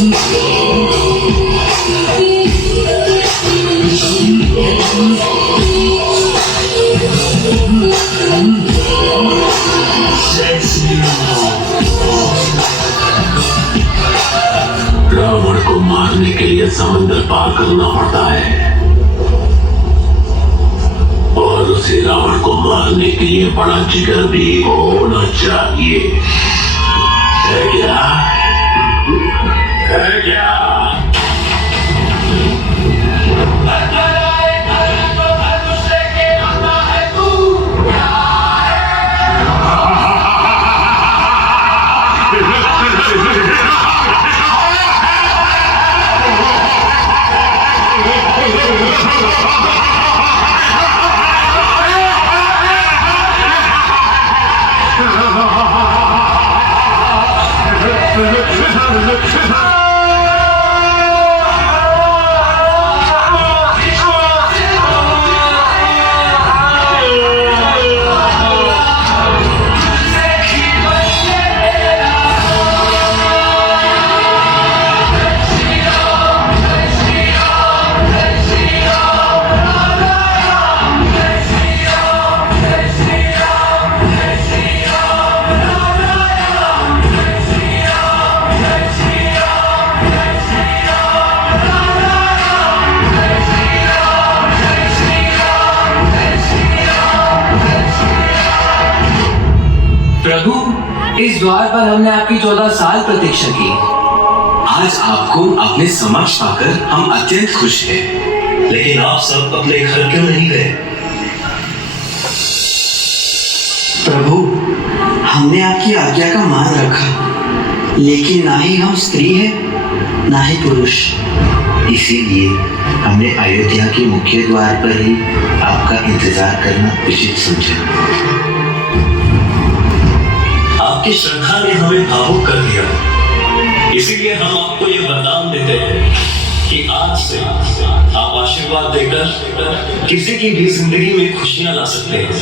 रावण को मारने के लिए समंदर पार करना पड़ता है और उसे रावण को मारने के लिए बड़ा जिगर भी होना चाहिए। है क्या? है क्या? प्रभु, इस द्वार पर हमने आपकी 14 साल प्रतीक्षा की। आज आपको अपने समक्ष पाकर हम अत्यंत खुश हैं। लेकिन आप सब अपने घर क्यों नहीं गए? प्रभु, हमने आपकी आज्ञा का मान रखा, लेकिन ना ही हम स्त्री हैं ना ही पुरुष। इसीलिए हमने अयोध्या के मुख्य द्वार पर ही आपका इंतजार करना उचित समझा। आपकी श्रद्धा ने हमें भावुक कर दिया, इसीलिए हम आपको ये वरदान देते हैं कि आज से आप आशीर्वाद देकर किसी की भी जिंदगी में खुशियां ला सकते हैं।